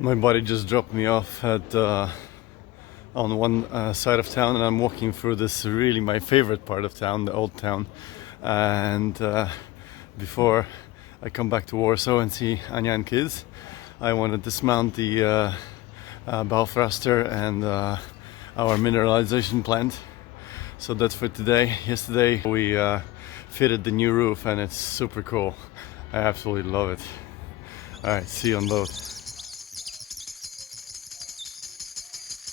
My buddy just dropped me off at on one side of town, and I'm walking through this really my favorite part of town, the old town. And before I come back to Warsaw and see Ania and kids, I want to dismount the bow thruster and our mineralization plant. So that's for today. Yesterday we fitted the new roof, and it's super cool. I absolutely love it. All right, see you on boat.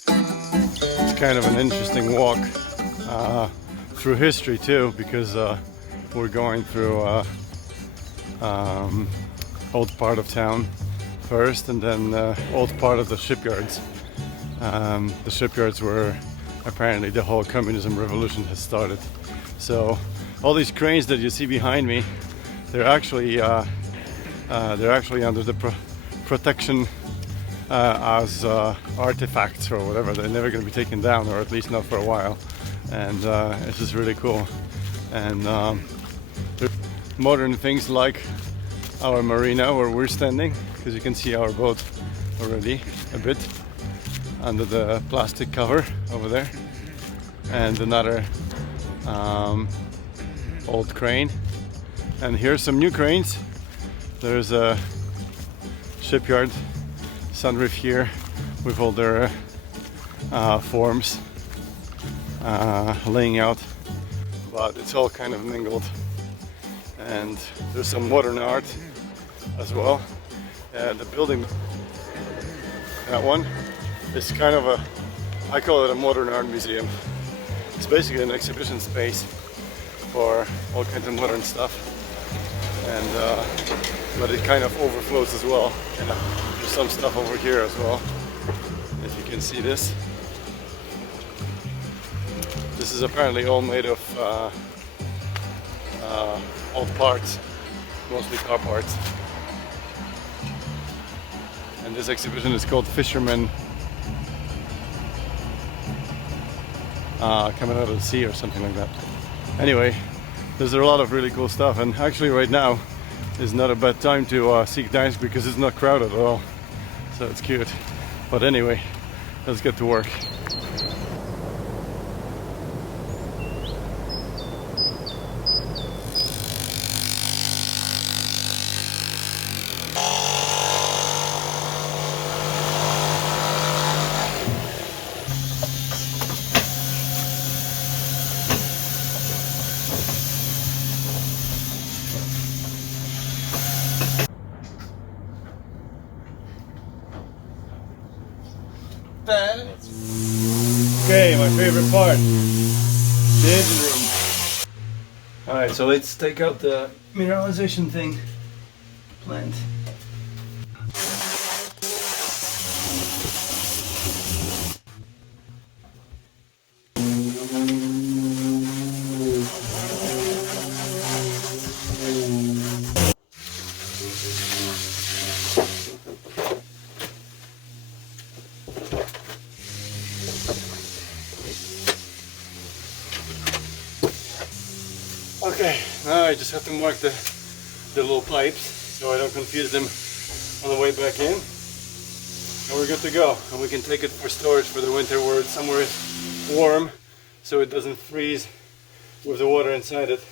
It's kind of an interesting walk through history too, because we're going through old part of town first, and then old part of the shipyards. The shipyards where apparently the whole communism revolution has started. So all these cranes that you see behind me, they're actually under the protection as artifacts or whatever. They're never going to be taken down, or at least not for a while. And it's just really cool. And modern things like our marina where we're standing, because you can see our boat already a bit under the plastic cover over there, and another old crane. And here's some new cranes. There's a shipyard sunroof here with all their forms laying out, but it's all kind of mingled. And there's some modern art as well. The building, that one, is kind of I call it a modern art museum. It's basically an exhibition space for all kinds of modern stuff, and but it kind of overflows as well. There's some stuff over here as well, if you can see this. This is apparently all made of old parts, mostly car parts. And this exhibition is called Fishermen Coming Out of the Sea or something like that. Anyway, there's a lot of really cool stuff, and actually right now is not a bad time to see Gdansk because it's not crowded at all. So it's cute. But anyway, let's get to work. Okay, my favorite part, the engine room. Alright, so let's take out the mineralization thing, plant. Okay, now I just have to mark the little pipes so I don't confuse them on the way back in. And we're good to go. And we can take it for storage for the winter where it's somewhere warm so it doesn't freeze with the water inside it.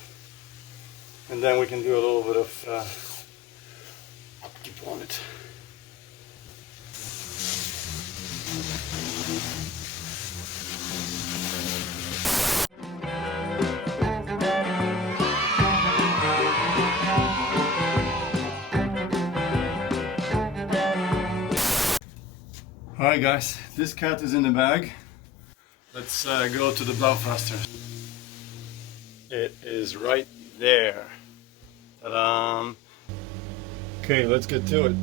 And then we can do a little bit of upkeep on it. Alright guys, this cat is in the bag. Let's go to the bow thruster. It is right There. Ta-da! Okay, let's get to it.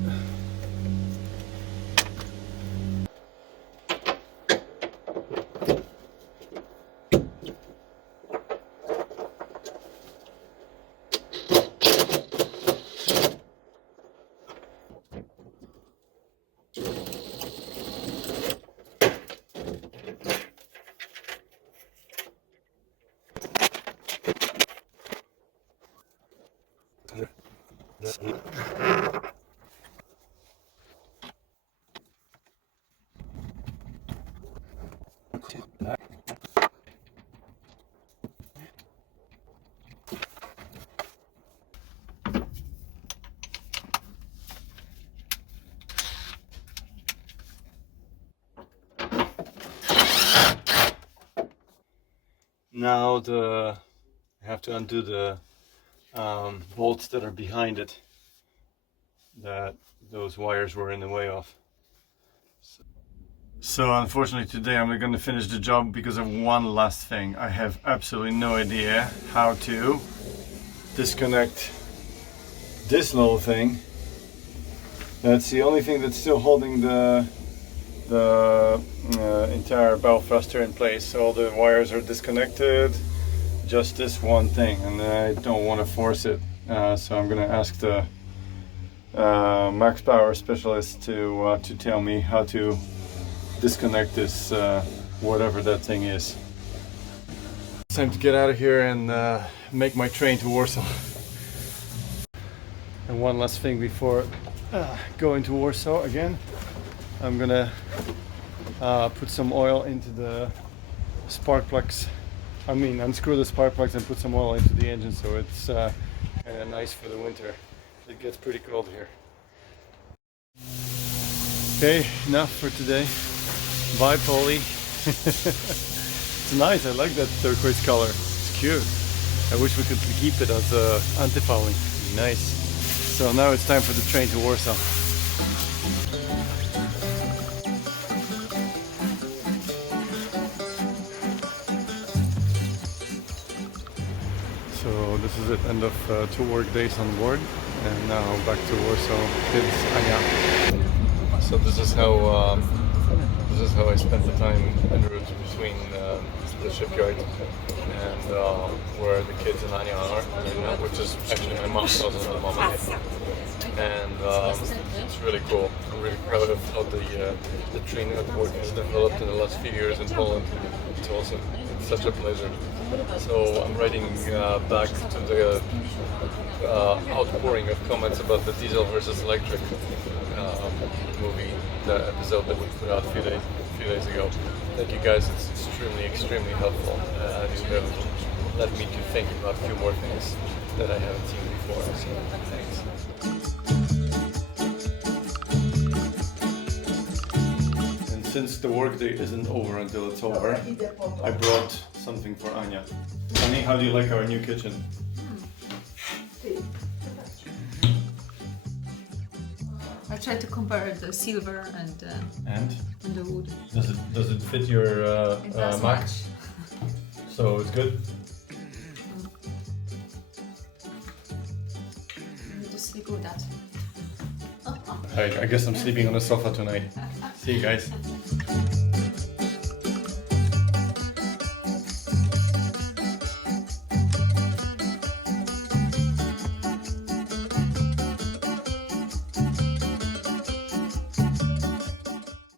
Now I have to undo the bolts that are behind it, that those wires were in the way of. So unfortunately today I'm not going to finish the job because of one last thing. I have absolutely no idea how to disconnect this little thing. That's the only thing that's still holding the entire bow thruster in place. So all the wires are disconnected, just this one thing, and I don't want to force it. So I'm going to ask the max power specialist to tell me how to disconnect this whatever that thing is. It's time to get out of here and make my train to Warsaw. And one last thing before going to Warsaw again, I'm gonna put some oil into the spark plugs. I mean, unscrew the spark plugs and put some oil into the engine so it's kind of nice for the winter. It gets pretty cold here. Okay, enough for today. Bye, Polly. It's nice. I like that turquoise color. It's cute. I wish we could keep it as anti-fouling. Nice. So now it's time for the train to Warsaw. So this is it. End of 2 work days on board, and now back to Warsaw. Kids, Ania. So this is how I spent the time en route between the shipyard and where the kids and Ania are, which is actually my mom's house at the moment. And it's really cool. I'm really proud of how the train network has developed in the last few years in Poland. It's awesome. It's such a pleasure. So I'm writing back to the outpouring of comments about the diesel versus electric movie, the episode that we put out a few days ago. Thank you guys, it's extremely helpful. You have led me to think about a few more things that I haven't seen before, so thanks. And since the workday isn't over until it's over, I brought something for Ania. Annie, how do you like our new kitchen? I tried to compare the silver and the wood. Does it fit your It does Mac? match. So it's good. You just sleep with that. I guess I'm sleeping on the sofa tonight. See you guys.